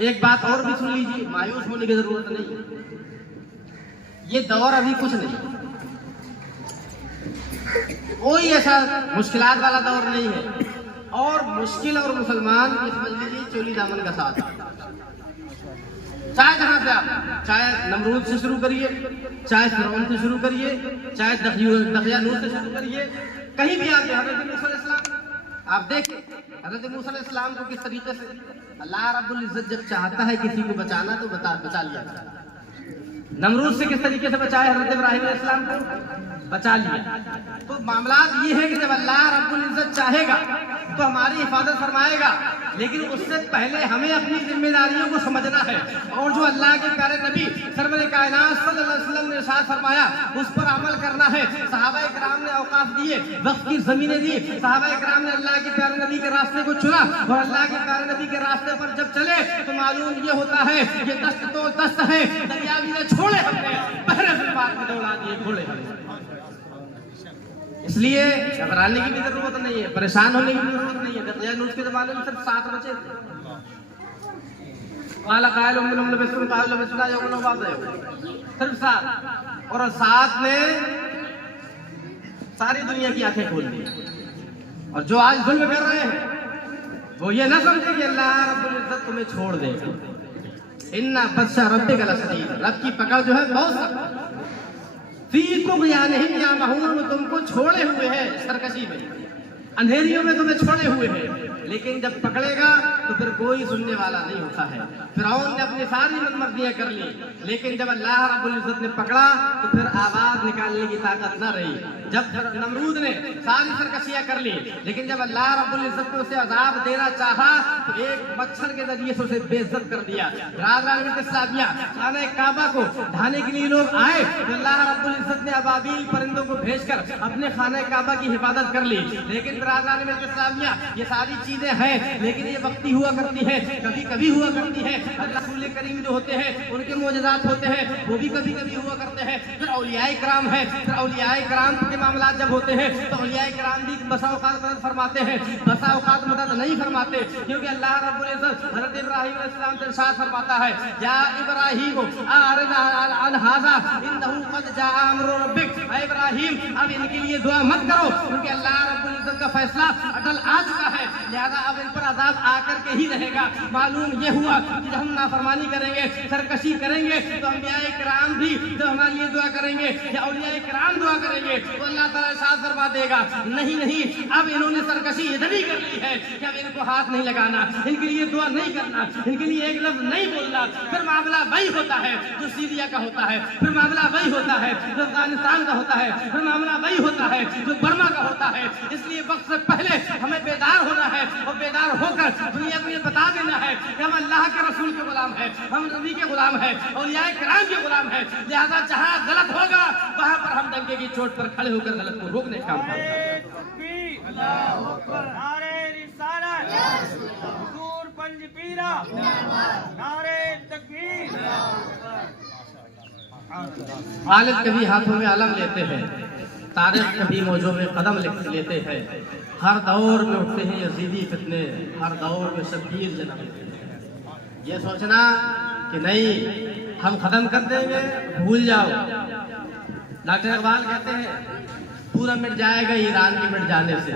एक बात और भी सुन लीजिए, मायूस होने की जरूरत नहीं, ये दौर अभी कुछ नहीं, कोई ऐसा मुश्किलात वाला दौर नहीं है। और मुश्किल और मुसलमान ये समझ लीजिए चोली दामन का साथ, चाहे जहां से आप, चाहे नमरूद से शुरू करिए, चाहे फिरौन से शुरू करिए, चाहे दखयानूस से शुरू करिए, कहीं भी आते हज़रत मूसा अलैहिस्सलाम आप देखिए, हज़रत मूसा अलैहिस्सलाम को किस तरीके से अल्लाह रब्बुल इज्जत जब चाहता है किसी को बचाना तो बचा लिया। नमरूद से किस तरीके से बचाया हज़रत इब्राहीम अलैहिस्सलाम को, बचा लिया। तो मामला ये है कि जब अल्लाह रब्बुल इज्जत चाहेगा तो हमारी हिफाजत फरमाएगा, लेकिन उससे पहले हमें अपनी जिम्मेदारियों को समझना है। और जो अल्लाह के प्यारे नबी सरवर कायनात सल्लल्लाहु अलैहि वसल्लम ने इरशाद फरमाया उस पर अमल करना है। सहाबाए किराम ने औकाफ दिए, वक्त की जमीनें दी, सहाबाए किराम ने अल्लाह के प्यारे नबी के रास्ते को चुना और अल्लाह के प्यारे नबी के रास्ते पर जब चले तो मालूम ये होता है ये दस्त तो दस्त है, दरियावी ने छोड़े हमने, पहरे से पार में दौड़ा दिए घोड़े हमने। इसलिए घबराने की भी जरूरत नहीं है, परेशान होने की भी जरूरत नहीं है। दरियानूस के जमाने में सिर्फ 7 बचे थे, सिर्फ 7, और 7 ने सारी दुनिया की आंखें खोल दी। और जो आज जुल्म कर रहे हैं वो ये ना समझे कि अल्लाह रब्बुल इज्जत तुम्हें छोड़ दे। इन्ना बदशा रब्बिका लशदीद, रब की पकड़ जो है बहुत सख्त। फीकुम या नहीं या महूर में तुमको छोड़े हुए हैं, सरकशी में, अंधेरियों में तुम्हें छोड़े हुए हैं, लेकिन जब पकड़ेगा तो फिर कोई सुनने वाला नहीं होता है। फिरौन ने अपनी सारी मनमर्जियां कर ली, लेकिन जब अल्लाह रब्बुल इज्जत ने पकड़ा तो फिर आवाज निकालने की ताकत न रही। जब नमरूद ने सारी सरकशियां कर ली, लेकिन जब अल्लाह रब्बुल इज्जत ने उसे अजाब देना चाहा तो एक मच्छर के जरिए से उसे बेइज्जत कर दिया। इस्लामिया खाने काबा को ढाने के लिए लोग आए तो अल्लाह रब्बुल इज्जत ने अबाबील परिंदों को भेजकर अपने खाने काबा की हिफाजत कर ली। लेकिन इस्लामिया ये सारी चीजें हैं, लेकिन ये वक्ती हुआ करती है, कभी कभी हुआ करती है। रसूल करीम जो होते हैं उनके मोजज़ात होते हैं, वो भी कभी कभी हुआ करते हैं। फिर औलियाए किराम है, फिर औलियाए किराम के मामला जब होते हैं तो औलियाए किराम भी बसा औकात मदद फरमाते हैं, बसा औकात मदद नहीं फरमाते, क्योंकि अल्लाह रब्बुल इज्जत हज़रत इब्राहीम अलैहिस्सलाम से इरशाद फरमाता है या इब्राहीम आरिना अन हाज़ा इन्नहु क़द जाअ अम्रु रब्बिक, ऐ इब्राहीम अब इनके लिए दुआ मत करो क्योंकि अल्लाह रब्बुल इज्जत का फैसला अटल आ चुका है, लिहाजा अब इन पर अज़ाब आकर के ही रहेगा। मालूम ये हुआ कि जब हम नाफरमानी करेंगे, सरकशी करेंगे तो अंबियाए किराम भी जब हमारे लिए दुआ करेंगे या औलियाए किराम दुआ करेंगे तो अल्लाह ताला इरशाद फरमा देगा नहीं नहीं अब इन्होंने सरकशी इतनी कर ली है कि अब इनको हाथ नहीं लगाना, इनके लिए दुआ नहीं करना, इनके लिए एक लफ्ज नहीं बोलना। फिर मामला वही होता है जो सीरिया का होता है, फिर मामला वही होता है जो अफगानिस्तान का होता है, फिर मामला वही होता है जो बर्मा का होता है। इसलिए वक्त से पहले हमें बेदार होना है और बेदार होकर दुनिया को ये बता देना है कि हम अल्लाह के रसूल के गुलाम हैं, हम नबी के गुलाम हैं, औलियाए किराम के गुलाम हैं। लिहाजा जहाँ गलत होगा वहाँ पर हम डंके की चोट पर खड़े होकर गलत को रोकने का काम करेंगे। खालिद कभी हाथों में अलम लेते हैं, तारिक कभी मौजों में कदम लेते हैं, हर दौर में उठते हैं यजीदी फितने, हर दौर में शब्बीर जन्म लेते हैं। ये सोचना कि नहीं हम खत्म कर देंगे भूल जाओ। डॉक्टर इकबाल कहते हैं पूरा मिट जाएगा ईरान के मिट जाने से,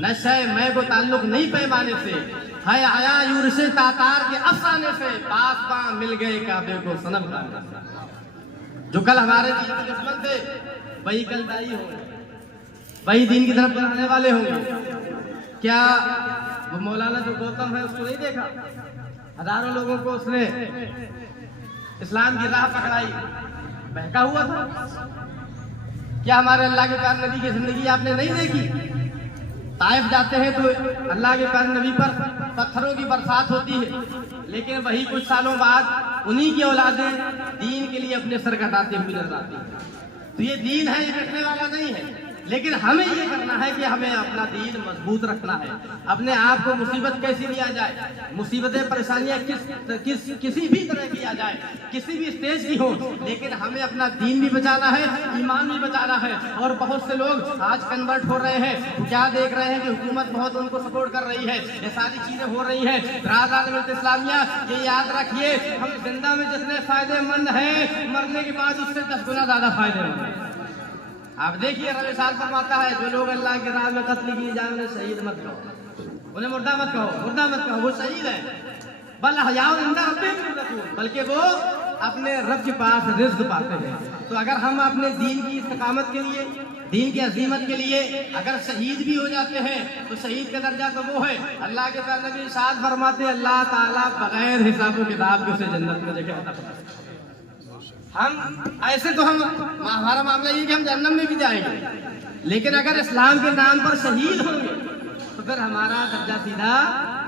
नशे मैं को ताल्लुक नहीं पैमाने से, है आया यूरशे तातार के अफसाने से, पास पां मिल गए काबे को सनम का। जो कल हमारे दीन के दुश्मन थे वही कल दाई होंगे, वही दीन की तरफ बढ़ाने वाले होंगे। क्या वो मौलाना जो गौतम है उसको नहीं देखा? हजारों लोगों को उसने इस्लाम की राह पकड़ाई, बहका हुआ था। क्या हमारे अल्लाह के प्यारे नबी की जिंदगी आपने नहीं देखी? ताइफ जाते हैं तो अल्लाह के प्यारे नबी पर पत्थरों की बरसात होती है, लेकिन वही कुछ सालों बाद उन्हीं की औलादें दीन के लिए अपने सर कटाते हुए नजर आती है। तो ये दीन है, ये रखने वाला नहीं है। लेकिन हमें ये करना है कि हमें अपना दीन मजबूत रखना है। अपने आप को मुसीबत कैसी लिया जाए, मुसीबतें परेशानियां किसी भी तरह की आ जाए, किसी भी स्टेज की हो, लेकिन हमें अपना दीन भी बचाना है, ईमान भी बचाना है। और बहुत से लोग आज कन्वर्ट हो रहे हैं, क्या देख रहे हैं कि हुकूमत बहुत उनको सपोर्ट कर रही है, ये सारी चीजें हो रही है। बिरादरान इस्लामिया, ये याद रखिए, हम जिंदा में जितने फायदेमंद हैं, मरने के बाद उससे 10 गुना ज्यादा फायदेमंद है। आप देखिए रबी साल फरमाता है, जो लोग अल्लाह के राह में कत्ल किए जाए उन्हें शहीद मत कहो, उन्हें मुर्दा मत कहो, मुर्दा मत कहो, वो शहीद है। बल्कि वो अपने रब के पास रिज़्क़ पाते हैं। तो अगर हम अपने दीन की इस्तकामत के लिए, दीन की अजीमत के लिए अगर शहीद भी हो जाते हैं तो शहीद का दर्जा तो वो है। अल्लाह के नबी इरशाद फरमाते हैं, अल्लाह ताला बगैर हिसाब किताब के उसे जन्नत में जगह अता फरमाता है। हम ऐसे तो हमारा मामला ये कि हम जन्नत में भी जाएंगे, लेकिन अगर इस्लाम के नाम पर शहीद होंगे तो फिर हमारा दर्जा सीधा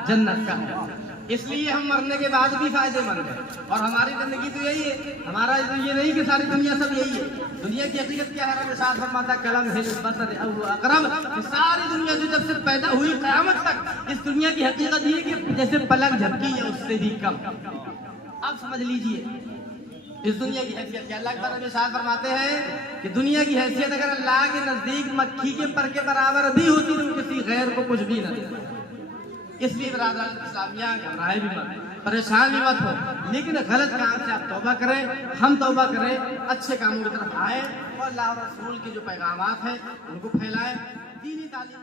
जन्नत का है। इसलिए हम मरने के बाद भी फायदेमंद है। और हमारी जिंदगी तो यही है, हमारा तो ये नहीं कि सारी दुनिया सब यही है। दुनिया की हकीकत क्या है? रब इरशाद फरमाता कलम है बसर अकरम, सारी दुनिया जो जब से पैदा हुई क़यामत तक, इस दुनिया की हकीकत ये कि जैसे पलक झपकी है उससे भी कम। आप समझ लीजिए इस दुनिया की हैसियत क्या। अल्लाह के इरशाद फरमाते हैं कि दुनिया की हैसियत अगर अल्लाह के नजदीक मक्खी के पर के बराबर भी होती तो किसी गैर को कुछ भी न देता। इसलिए बिरादरान इस्लामिया घबराए भी मत, परेशान भी मत हो, लेकिन गलत काम से आप तौबा करें, हम तौबा करें, अच्छे कामों की तरफ आए और अल्लाह और रसूल के जो पैगामात हैं उनको फैलाएं, दीनी तालीम